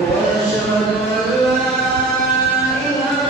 وأشهد أن لا إله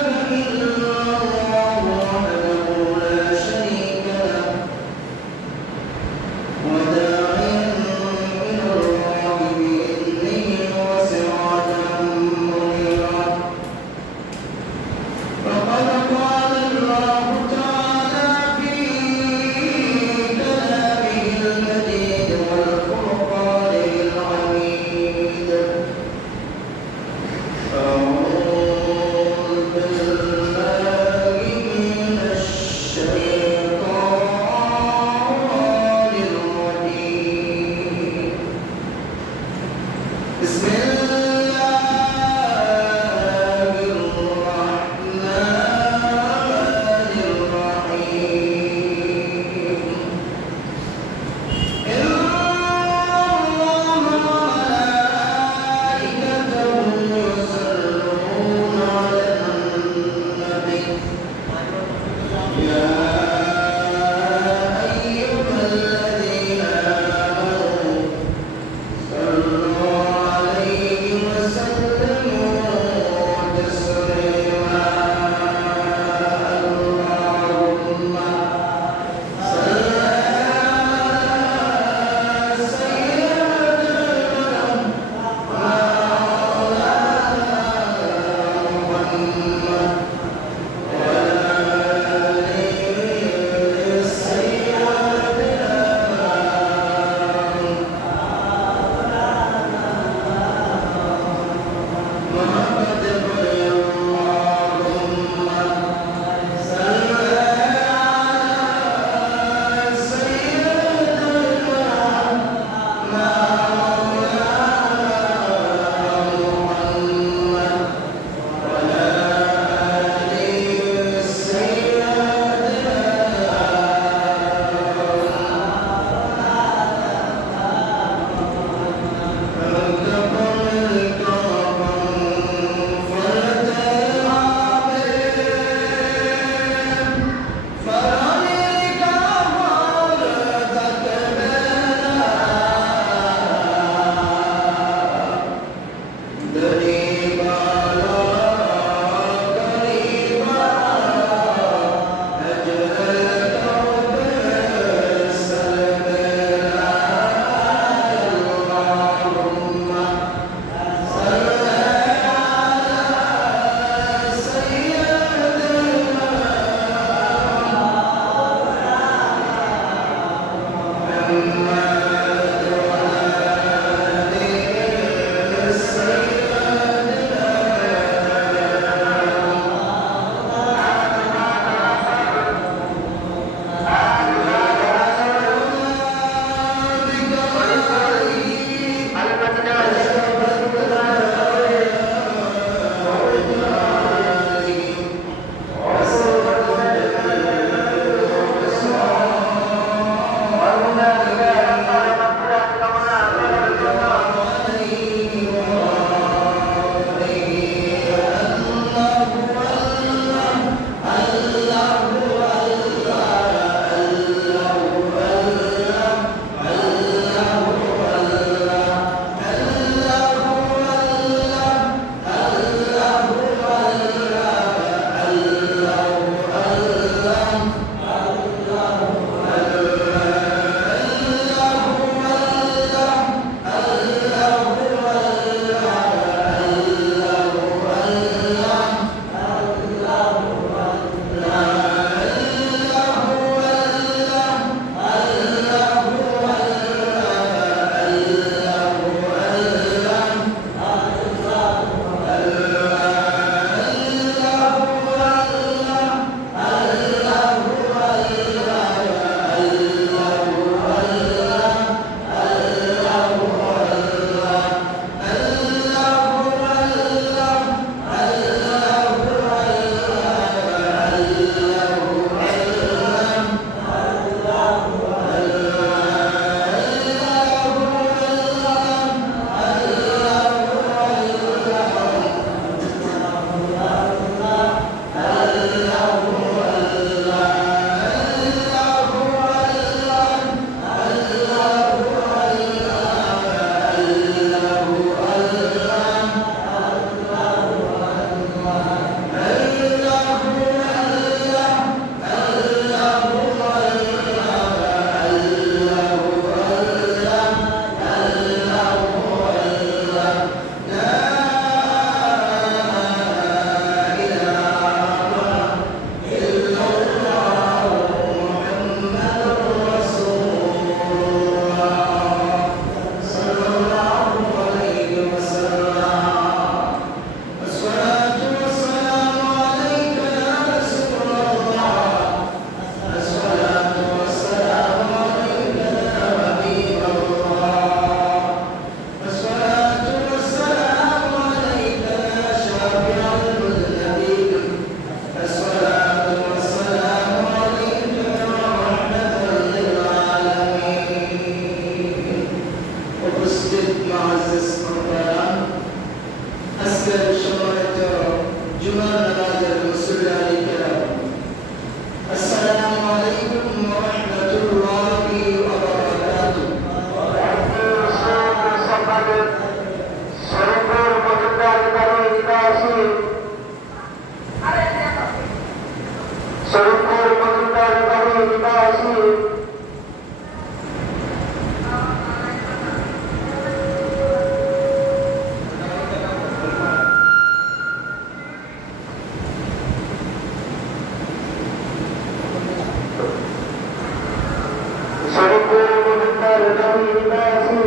Sharifpur Majumdar বাড়িবাসী,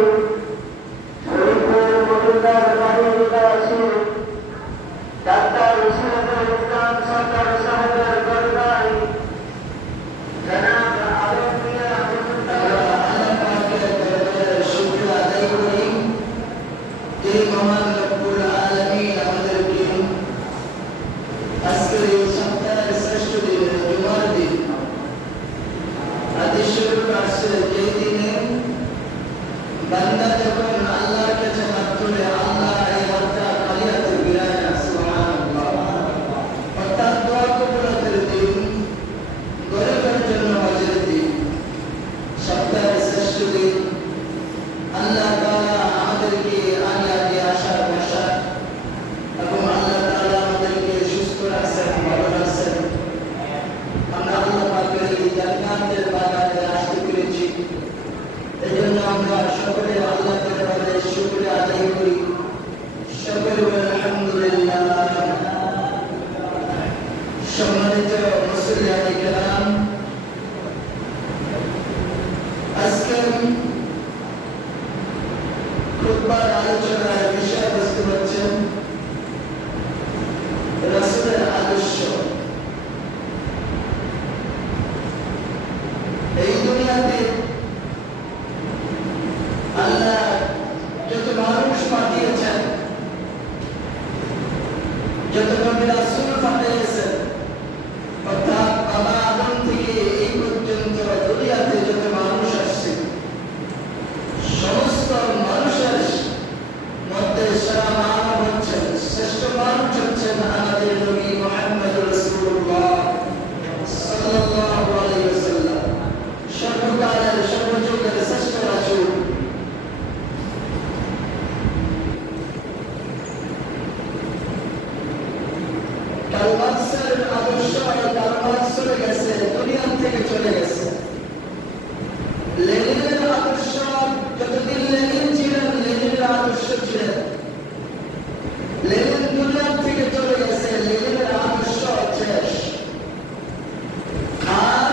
Sharifpur Majumdar বাড়িবাসী doctor Sirajul Islam সরকার সাহেবের দরবারে জনাব আলম মিয়া মজুমদার আল্লাহ পাকের দরবারে শুকরিয়া আদায় করি যে মহান রব্বুল আলামিন আমাদেরকে আজকের এই সপ্তাহের শ্রেষ্ঠ দিন জুমার দিন হাদিস শরীফ আছে যে দিনে বান্দা যখন আল্লাহর কাছে হাত তুলে আল্লাহ এই হাতটা খালি হাতে ফিরায় না, সুবহানাল্লাহ। অর্থাৎ দোয়া কবুলের দিন, গরিবের জন্য হজের দিন, সপ্তাহের শ্রেষ্ঠ দিন। আল্লাহ তাআলা আমাদেরকে আগে আসার বসার এবং আল্লাহ তাআলা আমাদেরকে সুস্থ রাখছেন, ভালো রাখছেন। আমরা আল্লাহ পাকের এই জান্নাতের বাগানে আসতে পেরেছি, এজন্য আমরা সকলে আল্লাহ দরবারে শুকরিয়া আদায় করি। সকলে বলেন আলহামদুলিল্লাহ। সম্মানিত মুসলিয়ানে কেরাম, আজকে খুতবার আলোচনার বিষয়বস্তু হচ্ছে রাসূলের আদর্শ। এই দুনিয়াতে আল্লাহ যত মানুষ পাঠিয়েছেন, যত নবী রাসূল পাঠিয়েছেন, অর্থাৎ বাবা আদম থেকে এই পর্যন্ত দুনিয়াতে যত মানুষ আসছে, সমস্ত মানুষের মধ্যে সেরা মানব হচ্ছেন, শ্রেষ্ঠ মানুষ হচ্ছেন আমাদের নবী মুহাম্মদ রাসূলুল্লাহ সাল্লাল্লাহু আলাইহি ওয়াসাল্লাম, সর্বকালের সর্বযুগের শ্রেষ্ঠ রাসূল। কালমার্ক্সের আদর্শ কালমার্ক্স চলে গেছে, দুনিয়া থেকে চলে গেছে। লেনিনের আদর্শ, যতদিন লেনিন ছিলেন লেনিনের আদর্শ ছিলেন, লেনিন দুনিয়া থেকে চলে গেছে, লেনিনের আদর্শ শেষ। আর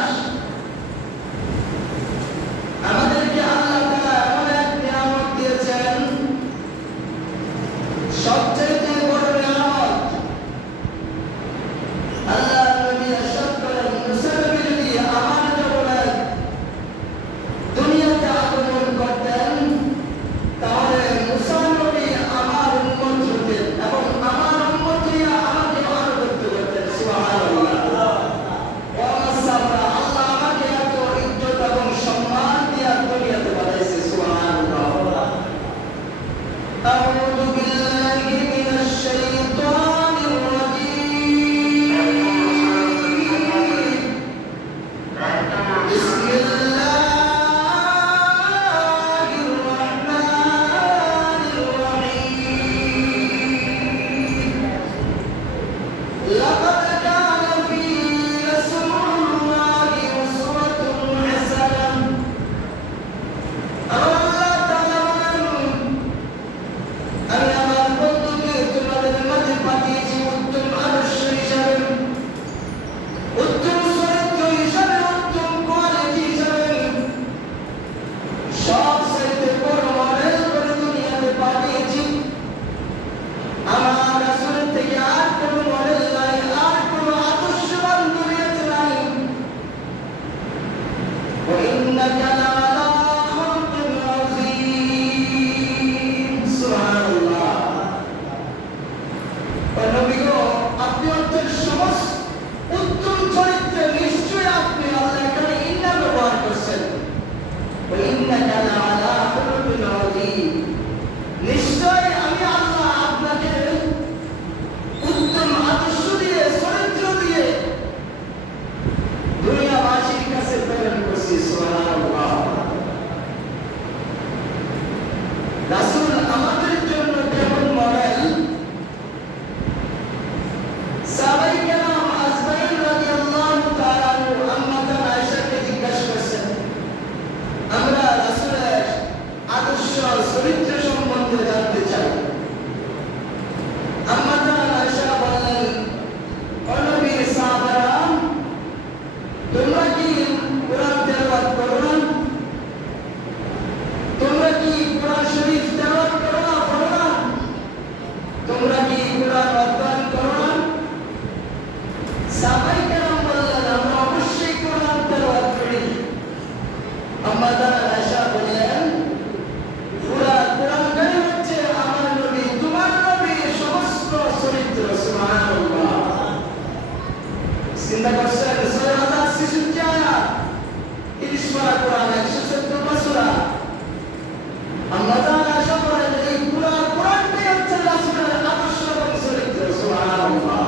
আমাদেরকে আল্লাহ তাআলা এমন এক নিয়ামত দিয়েছেন, সবচেয়ে বড় নিয়ামত। আল্লাহ নবী ইরশাদ করেন, মুসা নবী যদি আমার জমানায় দুনিয়াতে আগমন করতেন, তাহলে মুসা নবী আমার উম্মত হতেন এবং আমার উম্মত হইয়া আমাকে অনুগত করতেন। সুবহানাল্লাহ। আল্লাহ আমাকে এত ইজ্জত এবং সম্মান দিয়া দুনিয়াতে পাঠাইছে। সুবহানাল্লাহ। আউযু বিল্লাহি মিনাশ শাইতানির রাজীম। বিসমিল্লাহির রাহমানির রাহিম। লাকাদ কানা ফী রাসূলিল্লাহি উসওয়াতুন হাসানাহ। আল্লাহ তাআলা বলেন, আমি আমার বন্ধুকে তোমাদের মাঝে পাঠিয়েছি উত্তম আদর্শ হিসাবে, উত্তম চরিত্র হিসাবে, উত্তম কোয়ালিটি হিসাবে, সবচাইতে বড় মডেল করে দুনিয়াতে পাঠিয়েছি। আমার রাসূলের থেকে আর কোনো মডেল নাই, আর কোনো আদর্শবান দুনিয়াতে নাই। ওয়া ইন্নাকা লাআলা খালকিন আযীম। সুবহানাল্লাহ। ও নবী গো, আপনি অত্যন্ত সমস্ত উত্তম চরিত্রে নিশ্চয়ই আপনি, আল্লাহ এখানে ইন্না ব্যবহার করছেন। ওয়া ইন্নাকা লাআলা খালকিন আযীম। নিশ্চয় আমি আল্লাহ আপনাকে উত্তম আদর্শ দিয়ে, চরিত্র দিয়ে দুনিয়াবাসীর কাছে প্রেরণ করছি। সুবহানাল্লাহ। আমাদের আয়েশা বললেন পুরা কোরআনটাই হচ্ছে আমার নবী, তোমার নবীর সমস্ত চরিত্র। সুবহানাল্লাহ। চিন্তা করছেন ৬০৬৬ আয়াত, ৩০ পারা কোরআন, ১১৪ সূরা। আমাদের আয়েশা বলেন এই পুরা কোরআনটাই হচ্ছে রাসূলের আদর্শ এবং চরিত্র। সুবহানাল্লাহ।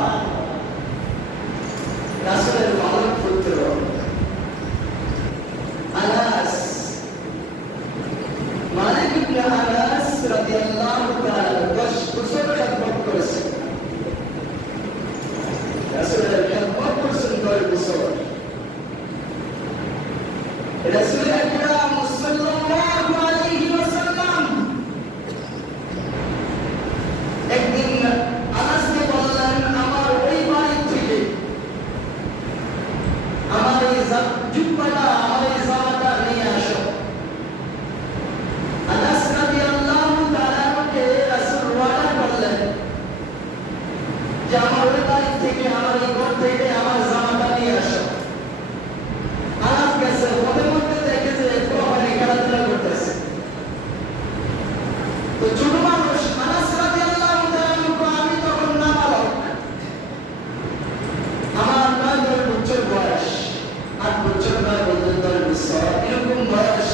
রাসূলের পালক পুত্র আনাস, মালিক ইবনে আনাস রাদিয়াল্লাহু তাআলা ১০ বছর খেদমত করেছেন। রাসূলের খেদমত করেছেন ১০ বছর। রাসূল আকরাম সাল্লাল্লাহু আলাইহি ওয়াসাল্লাম একদিন আনাসকে বললেন, আমার ওই বাড়ি থেকে আমার এই জুব্বাটা, আমার এই জামাটা নিয়ে আসো। আনাস রাদিয়াল্লাহু তাআলাকে রাসূল ওয়াদা করলেন যে আমার ওই বাড়ি থেকে, আমার এই ঘর থেকে আমার জামাটা নিয়ে আসো। আনাস গেছে, মধ্যে মধ্যে দেখে যে ওখানে খেলাধুলা করতেছে। তো ছোট মানুষ আনাস রাদিয়াল্লাহু তাআলা, আমি তখন নাবালক, আমার ৯-১০ বছর বয়স, ৮ বছর ৯-১০ বছর এরকম বয়স।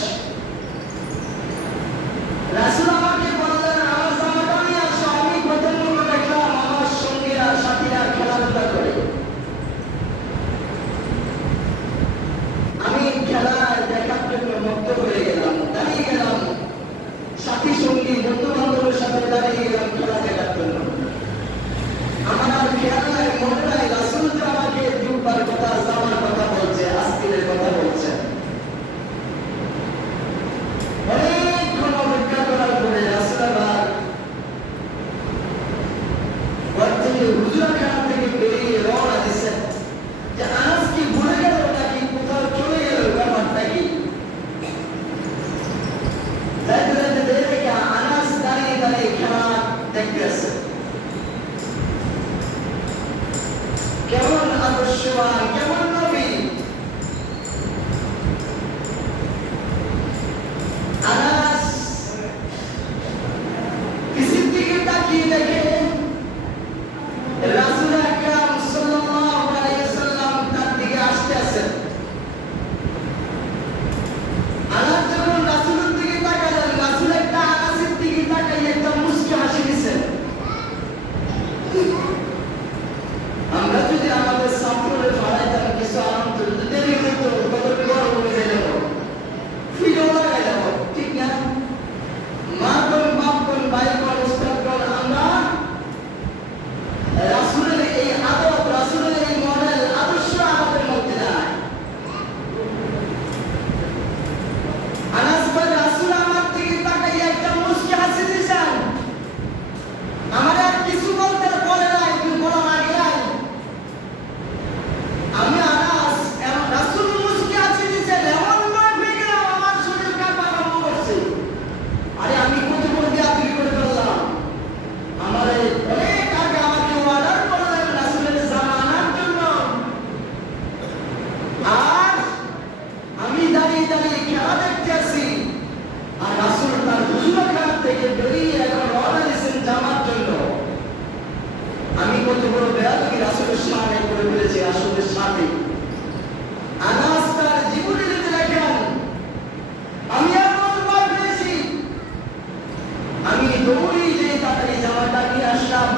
রাসূল আমাকে বললেন আমার জামাটা নিয়ে আসো। আমি প্রথম দেখলাম আমার সঙ্গীরা সাথীরা খেলাধুলা করে। আমি খেলায় দেখার জন্য মুগ্ধ হয়ে গেলাম, দাঁড়িয়ে গেলাম, সাথী সঙ্গী বন্ধু বান্ধবের সাথে দাঁড়িয়ে গেলাম খেলা দেখার জন্য। আমার আর খেয়াল নাই, মনে নাই রাসূল যে আমাকে জুব্বার কথা, জামার কথা বলছে, আস্তিনের কথা বলছে। অনেকক্ষণ অপেক্ষা করার পরে রাসূল আবার ঘর থেকে হুজুরখানা থেকে বেরিয়ে রওনা দিচ্ছেন যে আনাস কি ভুলে গেল নাকি কোথাও চলে গেল, ব্যাপারটা কি? যাইতে যাইতে দেখে আনাস দাঁড়িয়ে দাঁড়িয়ে খেলা দেখতেছে। কেমন আদর্শবান, কেমন নবী! আনাস পিছন দিকে তাকিয়ে দেখে রাসূল আকরাম সাল্লাল্লাহু আলাইহি ওয়াসাল্লাম তার দিকে আসতে আছেন। আনাস যখন রাসূলের দিকে তাকালেন, রাসূল একটা আনাসের দিকে তাকাইয়ে একটা মুস্কি হাসি দিয়েছেন। আমরা যদি আমাদের সামনে ফাড়াইতাম কিছু আনন্দ, দেরি হতো, কত গরম হয়ে যেত, ফিরো লাগাই যাব, ঠিক না? মা কোন, বাপ কোন, ভাই কোন, উস্তাদ কোন, আমরা রাসূলের এই আদব, রাসূলের এই মডেল, আদর্শ আমাদের মধ্যে নাই। আনাস বলে রাসূল আমার দিকে তাকাইয়া একটা মুস্কি হাসি দিয়েছেন। আমার আর কিছু বলতে বলে নাই, তুমি বলার আগে নাই। আমি আনাস রাসূল মুস্কি হাসি দিয়েছেন, এমন ভয় পেয়ে গেলাম আমার শরীর কাঁপা আরম্ভ করছে। আরে আমি কত বড় বিয়াদবি করে ফেললাম। আমার অনেক আগে আমাকে অর্ডার করলেন রাসূলের জামা আনার জন্য, আর আমি দাঁড়িয়ে দাঁড়িয়ে খেলা দেখতে আসি, আর রাসূল তার হুজুরখানা থেকে বেরিয়ে এখন রওনা দিয়েছেন জামার জন্য। আমি কত বড় বেয়াদবি রাসূলের সামনে করে ফেলেছি, রাসূলের সাথে। আনাস তার জীবনে লিখে রাখেন, আমি এমন ভয় পেয়েছি, আমি দৌড়ি যে তাড়াতাড়ি জামাটা নিয়ে আসলাম,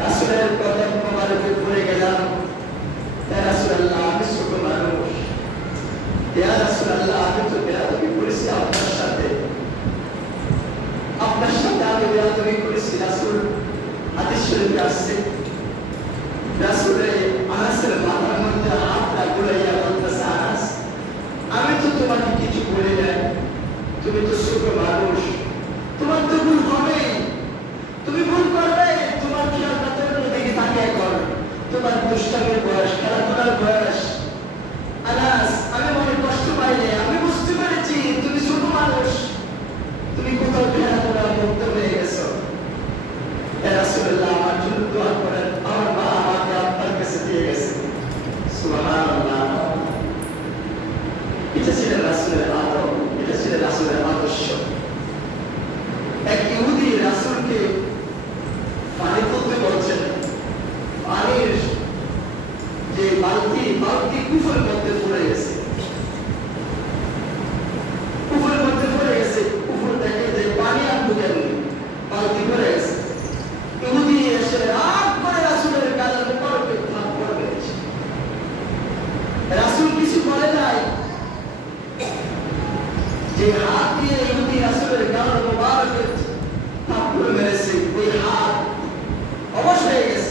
রাসূলের কদম মোবারকে পড়ে গেলাম। ইয়া রাসূলুল্লাহ, আমি ছোট মানুষ, ইয়া রাসূলুল্লাহ, আমি তো বেয়াদবি করেছি আপনার সাথে, আপনার সাথে আমি বেয়াদবি করেছি। রাসূল হাদিস শরীফে আসছে, রাসূলের আনাসের মাথার মধ্যে হাতটা বুলাইয়া বলতেছে, আনাস আমি তো তোমাকে কিছু বলি নাই, তুমি তো ছোট মানুষ, তোমার তো ভুল হবে, তুমি ভুল করবে, তোমার খেয়ালটা তো অন্যদিকে তাকিয়ে করো, তোমার দুষ্টামির বয়স, খেলাধুলার বয়স। আনাস আমি মনে কষ্ট পাইলে, আমি বুঝতে পেরেছি তুমি ছোট মানুষ, তুমি কোথাও খেলাধুলা মুক্ত হয়ে গেছো। ইয়া রাসূলুল্লাহ, আমার জন্য দোয়া করেন, আমার মা আমাকে আপনার কাছে দিয়ে গেছে। সুবহানাল্লাহ। এটা ছিলেন রাসূলের আদব, এটা ছিল রাসূলের আদর্শ। এক ইহুদি রাসূলকে পানি তুলতে বলছেন, পানির যে বালতি কুফরের মধ্যে পড়ে গেছে, কুফরের মধ্যে পড়ে গেছে। কুফর দেখে যে পানি আর ঢুকেনি, বালতি পড়ে গেছে। ইহুদি এসে রাগ করে রাসূলের গালের উপরে থাপ্পড় মেরেছে। রাসূল কিছু বলে নাই, যে হাত দিয়ে ইহুদি রাসূলের গালের মোবারকে থাপ্পড় মেরেছে, ওই হাত অবশ হয়ে গেছে,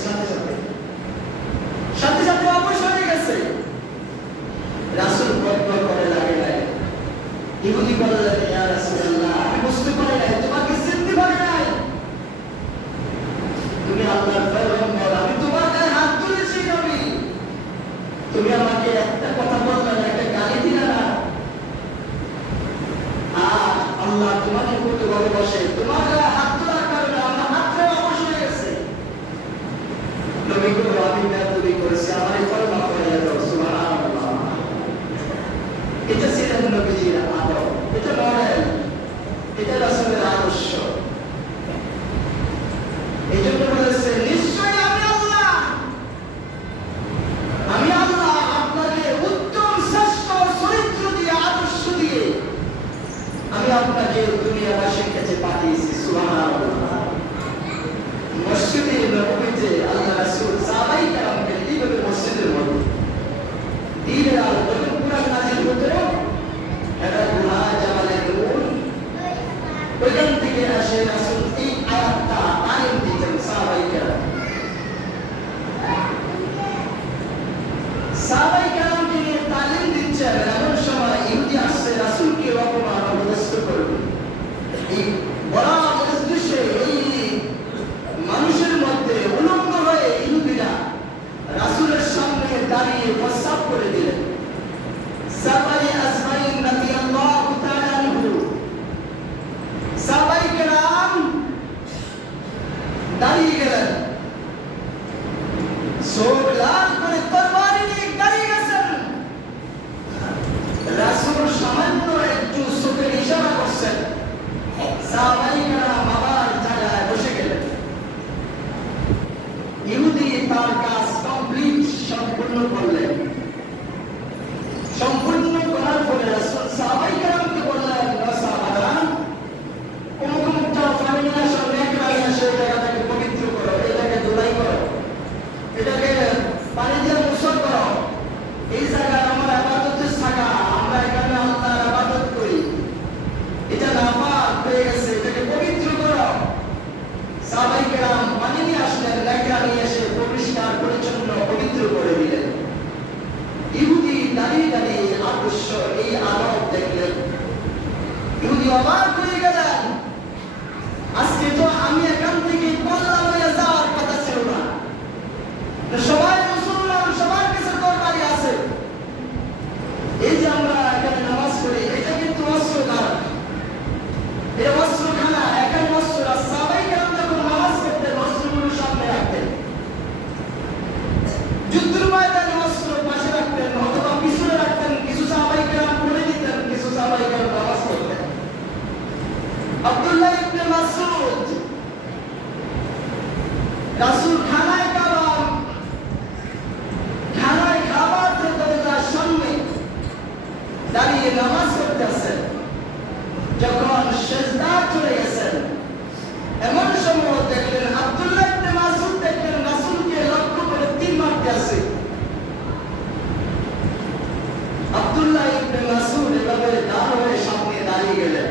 সাথে সাথে অবশ হয়ে গেছে। রাসূল বকবক করে লাগে নাই। ইহুদি বললেন, ইয়া রাসূলুল্লাহ, আমি বুঝতে পারি নাই, তোমাকে চিনতে পারি নাই, তুমি আল্লাহর পয়গম্বর, আমি তোমার গায়ে হাত তুলেছি নবী, তুমি আমাকে একটা কথা বললে না, একটা গালি দিলে না, আর আল্লাহ তোমাকে কত ভালোবাসে, তোমার গায়ে হাত তোলার কারণে আমার হাতটা অবশ হয়ে গেছে। নবী গো, আমি বেয়াদবি করেছি, আমার উপরে মাফ করে দাও। সুবহানাল্লাহ। এটা ছিল নবীজির আদব, এটা মডেল, এটা রাসূলের আদর্শ। এই জন্য বলেছে, নিশ্চয়ই আমি আল্লাহ আপনাকে উত্তম শ্রেষ্ঠ চরিত্র দিয়ে, আদর্শ দিয়ে আমি আপনাকে দুনিয়াবাসীর কাছে পাঠিয়েছি। সুবহানাল্লাহ। মসজিদে নববীতে আল্লাহ রাসূল সাহাবায়ে কেরামকে এইভাবে মসজিদের মধ্যে দিনের আলো যখন কুরআন নাযিল হতো, এটা গুহা জামালে নূর, ওইখান থেকে আসে রাসূল এই আয়াতটা তালিম দিতেন সাহাবায়ে কেরাম। সাহাবায়ে কেরামকে নিয়ে তালিম দিচ্ছেন, এমন সময় ইহুদি আসছে রাসূলকে অপমান অপদস্থ করবে। এই বড় মজলিসে এই মানুষের মধ্যে উলঙ্গ হয়ে ইহুদিরা রাসূলের সামনে দাঁড়িয়ে প্রস্তাব করে দিলেন। সাহাবায়ে আজমাইন রাদিয়াল্লাহু তাআলা আনহু, সাহাবায়ে কেরাম দাঁড়িয়ে গেলেন, চোখ লাল করে তরবারি নিয়ে দাঁড়িয়ে গেছেন। রাসূল সামান্য একটু চোখের ইশারা করছেন, সাহাবায়ে কেরাম আবার জায়গায় বসে গেলেন। ইহুদি তার কাজ কমপ্লিট সম্পূর্ণ করলেন। সম্পূর্ণ করার পরে রাসূল সাহাবায়ে কেরামকে বললেন, ও সাহাবারা, কোনটা ফামিনা সঙ্গে একরাই আসে, জায়গাটাকে পবিত্র করো, এটাকে ধুলাই করো, এটাকে পানি দিয়ে মুছল করো, এই জায়গায় আমার ইবাদতের জায়গা, আমরা এখানে আল্লাহর ইবাদত করি, এটা নাপাক হয়ে গেছে, এটাকে পবিত্র করো। সাহাবায়ে কেরাম পানি নিয়ে আসলেন, লেখা নিয়ে এসে পরিষ্কার পরিচ্ছন্ন পবিত্র করে দিলেন। ইহুদি দাঁড়িয়ে দাঁড়িয়ে আদর্শ এই আদব দেখলেন। ইহুদি অবাক হয়ে গেলেন, আজকে তো আমি এখান থেকে কল্লা হয়ে যাওয়ার কথা ছিল না, সবাই মুসলমান, সবার কাছে তরবারি আছে, এই যে আমরা এখানে নামাজ পড়ি, এটা কিন্তু অস্ত্রধার, এটা অস্ত্রখানা, এখানে অস্ত্র। সাহাবায়ে কেরাম যখন নামাজ পড়তেন, অস্ত্রগুলো সামনে রাখতেন, যুদ্ধের ময়দানে অস্ত্র পাশে রাখতেন অথবা পিছনে রাখতেন। কিছু সাহাবায়ে কেরাম পড়ে দিতেন, কিছু সাহাবায়ে কেরাম নামাজ পড়তেন। আব্দুল্লাহ ইবনে মাসউদ রাসূল খানায় খাবার দরজার সামনে দাঁড়িয়ে নামাজ পড়তেছেন। যখন সিজদা চলে গেছেন, এমন সময় দেখলেন আব্দুল্লাহ ইবনে মাসউদ দেখলেন রাসূলকে লক্ষ্য করে তীর মারতে আসে। আব্দুল্লাহ ইবনে মাসউদ এভাবে দাঁড় হয়ে সামনে দাঁড়িয়ে গেলেন।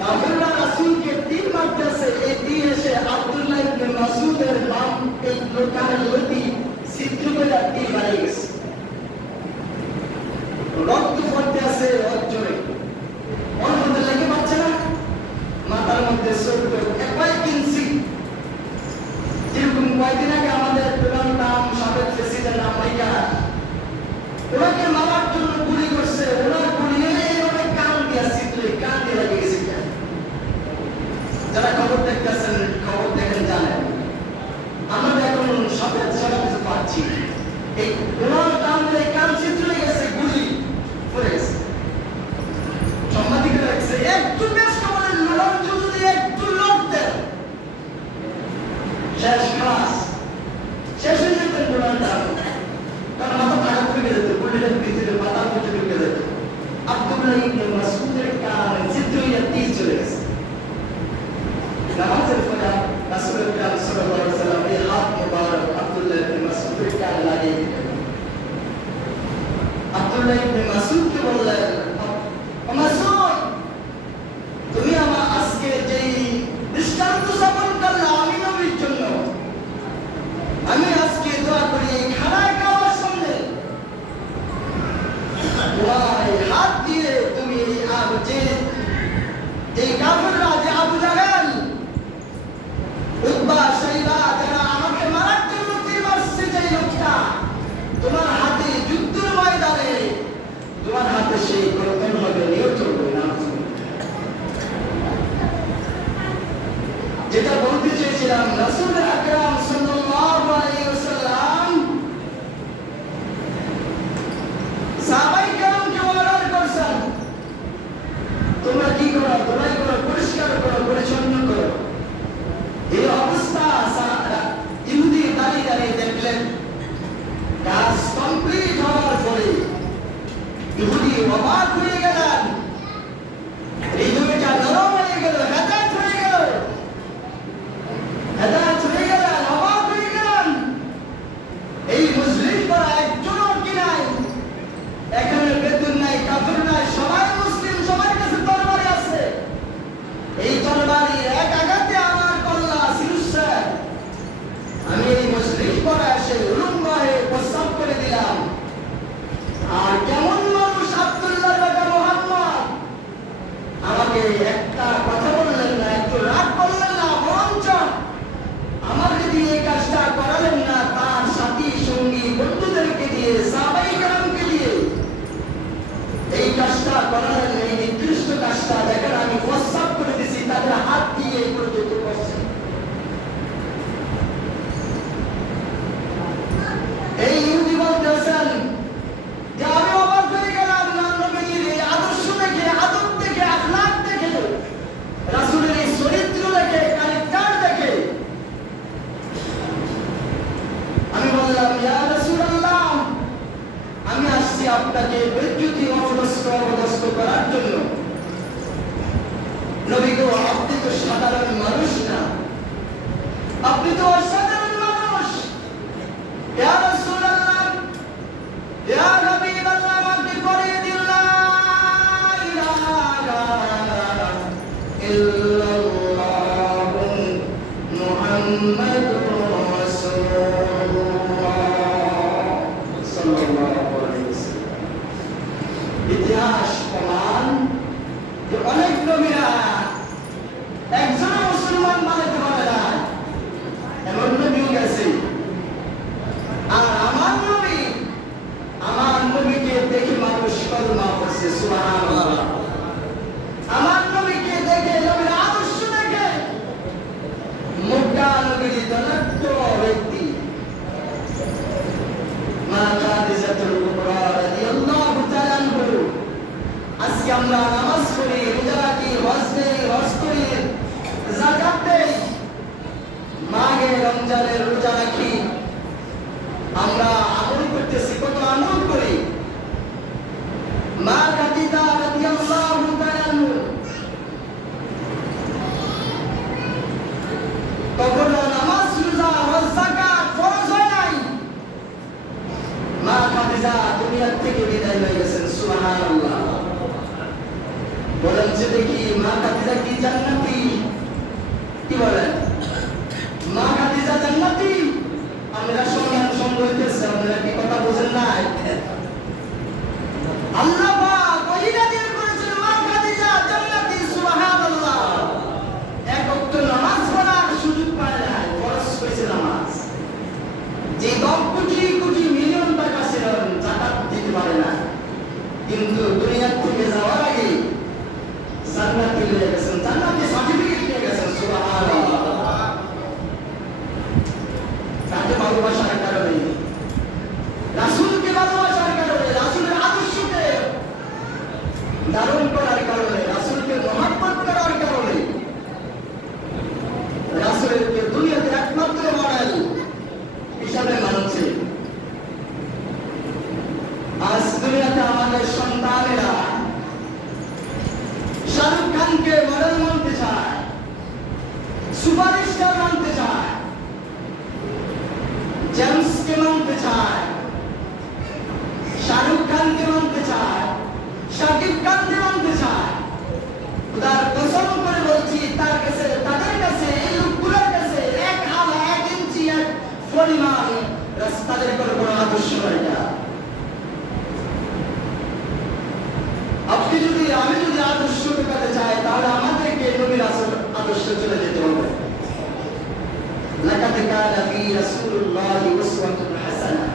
কাফেররা রাসূলকে তীর মারতে আসে, এই তীর এসে আব্দুল্লাহ ইবনে মাসউদের বাম এই লোকার লতি ছিদ্র করে তীর মারা গেছে। রক্ত পড়তে আছে অজ্জরে, ওর মধ্যে লেগে পাচ্ছে না, মাথার মধ্যে ছোট্ট কয়েক ইঞ্চি, যেরকম কয়েকদিন আগে আমাদের প্রধান নাম সাবেক প্রেসিডেন্ট আমেরিকা, ওনাকে মারার জন্য গুলি করছে, ওনার গুলি এইভাবে কান দিয়ে ছিদ্রে, কান দিয়ে লেগে গেছে। যারা খবর দেখতেছেন, খবর দেখেন, জানেন আমরা এখন সাথে সাথে কিছু পাচ্ছি, এই ওনার কান দিয়ে কান ছিদ্রে গেছে, গুলি রাসূলকে বললেন, মাসউদ, তুমি আমার আজকে যেই দৃষ্টান্ত স্থাপন করলে আমি নবীর জন্য, আমি আজকে দোয়া করি খানায় খাওয়ার সঙ্গে তোমার হাত দিয়ে তুমি যে কাফেররা, যে আবু জাহেল, উতবা, শাইবা, যারা আমাকে মারার জন্য তীর মারছে, যে লোকটা তোমার হাতে যুদ্ধের ময়দানে তোমার হাতে সেই কর্তন হবে, নিহত হবে না। যেটা বলতে চেয়েছিলাম, রাসূল আকরাম সাল্লাল্লাহু আলাইহি ওয়াসাল্লাম সাহাবায়ে কেরামকে অর্ডার করছেন, তোমরা কি করো? তোমরাই করো, পরিষ্কার করো, পরিচ্ছন্ন করো। এই অবস্থা ইহুদি দাঁড়িয়ে দাঁড়িয়ে দেখলেন। কাজ কমপ্লিট হওয়ার পরে ইহুদি অবাক হয়ে গেলেন, হৃদয়টা নরম হয়ে গেল, হেদায়েত হয়ে গেল, অবাক হয়ে গেলেন। এই মুসলিম পাড়া একজনও কি নাই, এখানে বেতন নাই, কাফের নাই, সবাই মুসলিম, সবার কাছে তরবারি আছে। এই তরবারি এক আঘাতে আমার কল্লা শিরুষে আমি এই মুসলিম পাড়া এসে উলঙ্গ হয়ে প্রস্তাব করে দিলাম। আর কেমন মানুষ আব্দুল্লাহ বেটা মুহাম্মদ, আমাকে একটা কথা বললেন না, একটু রাগ করলেন না, বরঞ্চ আমাকে দিয়ে এই কাজটা করালেন না, তার সাথী সঙ্গী বন্ধুদেরকে দিয়ে, সাহাবায়ে কেরামকে দিয়ে এই কাজটা করালেন। এই নিকৃষ্ট কাজটা দেখেন, আমি প্রস্তাব করে দিয়েছি, তাদের হাত দিয়ে এই পর্যন্ত করছে। এই ইহুদি বলতেছেন যে আমি অবাক হয়ে গেলাম নবীজির এই আদর্শ দেখে, আদব দেখে, আখলাক দেখে, রাসূলের এই চরিত্র দেখে, ক্যারেক্টার দেখে। আমি বললাম, ইয়া রাসূলুল্লাহ, আমি আসছি আপনাকে বেজ্জতি অপদস্থ করার জন্য। নবী গো, আপনি তো সাধারণ মানুষ না, আপনি তো অসাধারণ মানুষ। ইয়া রাসূলুল্লাহ, ইয়া হাবিবাল্লাহ, আমাকে পড়িয়ে দিন লা ইলাহা ইল্লাল্লাহু মুহাম্মাদুর রাসূলুল্লাহ সাল্লাল্লাহু আলাইহি ওয়াসাল্লাম। ইতিহাস প্রমাণ যে অনেক নবীরা একজন মুসলমান বানাতে পারে না, এমন নবীও গেছে। আর আমার নবীকে দেখে মানুষ কলমা পড়ছে, সুবহানাল্লাহ। আমার নবীকে দেখে, নবীর আদর্শ দেখে মক্কা নবীর ধনাঢ্য ব্যক্তি মা খাদিজাতুল কুবরা রাদিয়াল্লাহু তাআলা আনহা, আজকে আমরা নামাজ পড়ি, রোজা রাখি, হজ করি, যাকাত দেই, মাঘে রমজানের রোজা রাখি, আমরা আমল করতেছি, কত আমল করি। মা খাদিজা রাদিয়াল্লাহু তাআলা আনহা তখন নামাজ, রোজা, হজ, যাকাত ফরজ হয় নাই। মা খাদিজা দুনিয়া থেকে বিদায় হয়ে গেছেন, সুবহানাল্লাহ। বলেন যে দেখি, মা খাদিজা কি জান্নাতি? কি বলেন? মা খাদিজা জান্নাতি? আমরা সঙ্গে হইতেছে, আপনারা কি কথা বোঝেন নাই? আল্লাহ পাক ওহিটা দিয়ে করেছেন মা খাদিজা জান্নাতি, সুবহানাল্লাহ। এক ওয়াক্ত নামাজ পড়ার সুযোগ পায় নাই, ফরজ করেছে নামাজ। যে 10 কোটি মিলিয়ন টাকা ছিল, যাকাত দিতে পারে না, কিন্তু দুনিয়া থেকে যাওয়ার আগে জান্নাতি হয়ে গেছেন, জান্নাতি সার্টিফিকেট নিয়ে গেছেন, সুবহানাল্লাহ। তাকে ভালোবাসার কারণে, রাসূলকে ভালোবাসার কারণে, রাসূলের আদর্শকে ধারণ করার কারণে, রাসূলকে মহব্বত করার কারণে, রাসূলকে দুনিয়াতে একমাত্র মডেল হিসাবে মানছে। আজ দুনিয়াতে আমাদের সন্তানেরা শাহরুখ খানকে মডেল মানতে চায়, সুপারস্টার মানতে চায়, জেমসকে মানতে চায়, শাহরুখ খানকে মানতে চায়, পরিমাণ রাস্তাদের কোনো আদর্শ এটা। আপনি যদি আমি যদি আদর্শ পেতে চাই তাহলে আমাদেরকে নবীর আদর্শ চলে যেতে হবে। লাকাদ কানা ফী রাসূলিল্লাহি উসওয়াতুন হাসানাহ,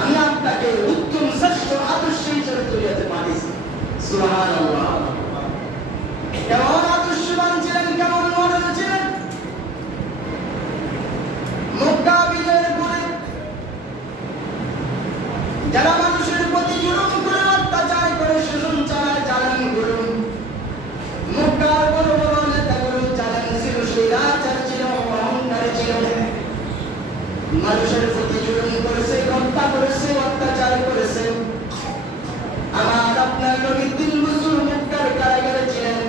আমি আপনাকে উত্তম শ্রেষ্ঠ আদর্শ হিসেবে তৈরি পাঠিয়েছি। সুবহানাল্লাহ। কেমন আদর্শবান ছিলেন, কেমন মডেল ছিলেন। মক্কা বিজয়ের পরে যারা মানুষের প্রতি জুলুম করে, অত্যাচার করে, শোষণ চালায়, জ্বালানি করুন, মক্কার বড় বড় নেতাগুলো জ্বালানি ছিল, স্বৈরাচার ছিল, অহংকারী ছিল, মানুষের প্রতি জুলুম করেছে, হত্যা করেছে, অত্যাচার করেছে। আমার আপনার নবী 3 বছর মক্কার কারাগারে ছিলেন।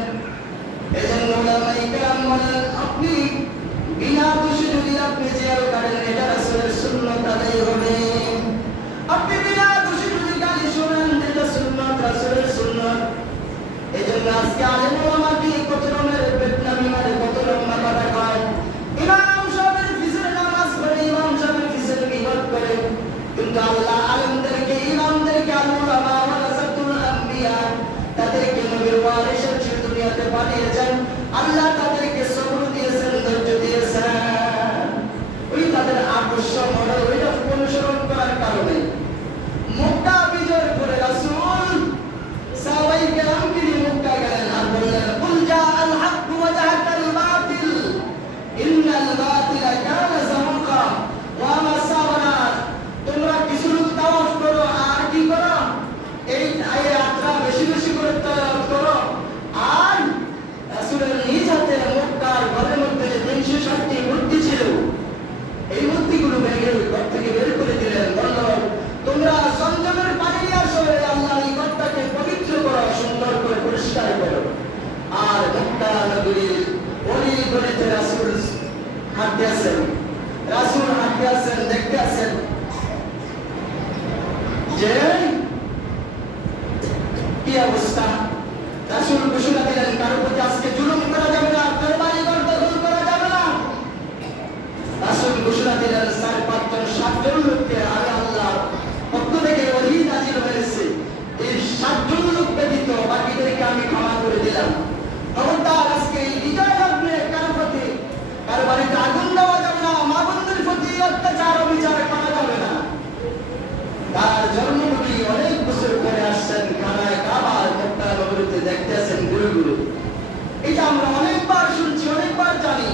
এজন্য উলামায়ে কেরাম বলেন, আপনি বিনা দোষে যদি আপনি জেল কাটেন, এটা রাসূলের সুন্নাত আদায় হবে। আপনি বিনা দোষে যদি গালি শোনেন, এটা সুন্নাত, রাসূলের সুন্নাত। এজন্য আজকে আলেম ওলামাকে কত রকমের বেদনামি মারে, কত লম্বা কথা কয়। ইমাম সাহেবের পিছনে নামাজ পড়ে, ইমাম সাহেবের পিছনে বিবাদ করে, কিন্তু আল্লাহ আলেমদেরকে, ইমামদেরকে, আল-উলামা ওয়ারাসাতুল আম্বিয়া, তাদেরকে নবীর ওয়ারিস হিসেবে দুনিয়াতে পাঠিয়েছেন। আল্লাহ তাদেরকে সবর দিয়েছেন, ধৈর্য দিয়েছেন। ওই তাদের আদর্শ মডেল ওইটা অনুসরণ করার কারণে মক্কা বিজয়ের পরে রাসূল সাহাবায়ে কেরামকে নিয়ে মক্কা গেলেন আর বললেন, কুল জাআল হক ওয়া জাহাকাল বাতিল ইন্নাল বাতিলা কানা যাহুকা। ওয়া মা সাবারা, তোমরা কিছু লোক তাওয়াফ করো আর কি করো, এই আয়াতটা বেশি বেশি করে তাওয়াফ করো। আর রাসূলের নিজ হাতে মক্কার ঘরের মধ্যে যে 360টি মূর্তি ছিল, এই মূর্তিগুলো ভেঙে ঘর থেকে বের করে দিলেন। বলল, তোমরা সংযমের পানি নিয়ে আসো, আল্লাহ এই ঘরটাকে পবিত্র করো, সুন্দর করে পরিষ্কার করো। আর মক্কা নগরীর অলি গলিতে রাসূল হাঁটতে আসেন, রাসূল হাঁটতে আসেন, দেখতে আসেন যে কি অবস্থা। রাসূল ঘোষণা দিলেন, কারো প্রতি আজকে জুলুম করা যাবে না, কারো বাড়ি ঘর দখল করা যাবে না। রাসূল ঘোষণা দিলেন, 4-5 জন 7 জন লোককে আমি আল্লাহর পক্ষ থেকে ওহী নাযিল হয়েছে, এই 7 জন লোক ব্যতীত বাকিদেরকে আমি ক্ষমা করে দিলাম। খবরদার আজকে এই বিজয় লগ্নে কারো প্রতি, কারো বাড়িতে আগুন দেওয়া যাবে না, মা বোনদের প্রতি অত্যাচার অবিচার করা যাবে না। তার জন্মভূমি অনেক বছর পরে আসছেন, খানায় কাবার মক্কা নগরীতে দেখতে আসেন ঘুরে ঘুরে। এটা আমরা অনেকবার শুনছি, অনেকবার জানি।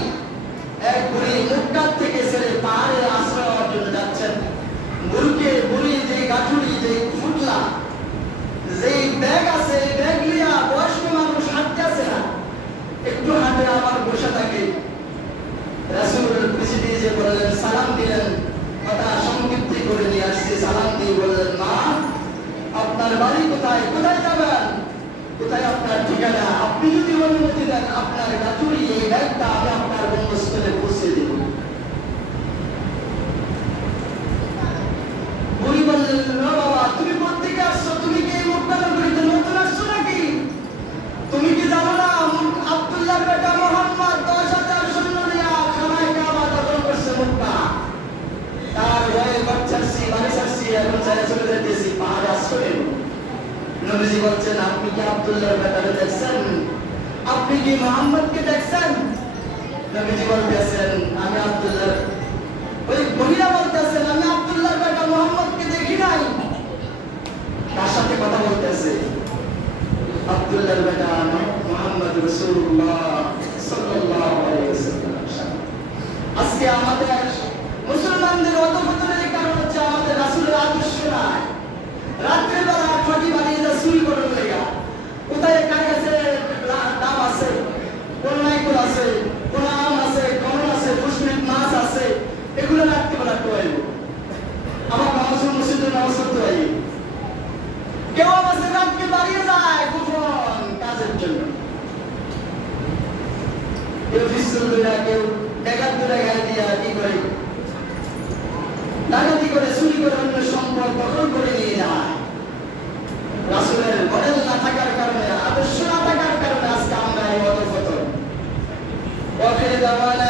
এক বুড়ি মক্কা থেকে ছেড়ে পাহাড়ে আশ্রয় নেওয়ার জন্য যাচ্ছেন। বুড়ি যে গাঠুরি, যে ফুটলা, যে ব্যাগ আছে, এই ব্যাগ নিয়ে বয়স্ক মানুষ হাঁটতে আসে না, একটু হাঁটে আবার বসে থাকে। রাসূল পিছিয়ে দিয়ে যে বললেন, সালাম দিলেন, কথা সংক্ষিপ্তি করে নিয়ে আসছে। সালাম দিয়ে বললেন, মা আপনার বাড়ি কোথায়, কোথায় যাবেন, কোথায় আপনার ঠিকানা, আপনি যদি অনুমতি দেন আপনার গাঠুরি এই ব্যাগটা আমি আপনার বন্ধুস্থলে পৌঁছে দেব। বুড়ি বললেন, না বাবা, তুমি কোথেকে আসছো, তুমি কি এই মক্কা নগরীতে নতুন আসছো নাকি? তুমি কি জানো না আব্দুল্লাহর বেটা মুহাম্মদ 10,000 সৈন্য নিয়ে খানায় কাবা দখল করছে মক্কা। তার ভয়ে ঘর ছাড়ছি, বাড়ি ছাড়ছি, এখন ছেড়ে চলে যেতেছি পাহাড়ে আশ্রয় নেব। নবীজি বলছেন, আপনি কি আব্দুল্লাহর বেটাকে দেখছেন, আপনি কি মুহাম্মদকে দেখছেন? নবীজি বলতেছেন, আমি আব্দুল্লাহ। ওই মহিলা বলতেছেন, আমি আব্দুল্লাহর বেটা মুহাম্মদকে দেখি নাই। তার সাথে কথা বলতেছে আব্দুল্লাহর বেটা মুহাম্মদ রাসূলুল্লাহ সাল্লাল্লাহু আলাইহি ওয়াসাল্লাম। আজকে আমাদের মুসলমানদের অধঃপতনের কারণ হচ্ছে আমাদের রাসূলের আদর্শ নাই। রাত্রে বেলা ফাঁকি বানিয়ে যা চুরি করার লেগা, কোথায় কার কাছে দাম আছে, কোন নাইকুল আছে, কোন আম আছে, কমল আছে, পুষ্পিক মাছ আছে, এগুলো রাখতে বেলা টোয়াইব। আমার নামাজের মসজিদে নামাজ করতে হয়, কেউ আমাদের রাতকে বাড়িয়ে যায় গোপন কাজের জন্য। কেউ পিস্তল ধরে, কেউ ডাকাত ধরে গায়ে দিয়া কি করে ডাকাতি করে, চুরি করে, অন্য সম্পদ দখল করে নিয়ে যায়। রাসূলের মডেল না থাকার কারণে, আদর্শ না থাকার কারণে আজকে আমরা এই অধঃপতন। ওয়াখির দাওয়ানা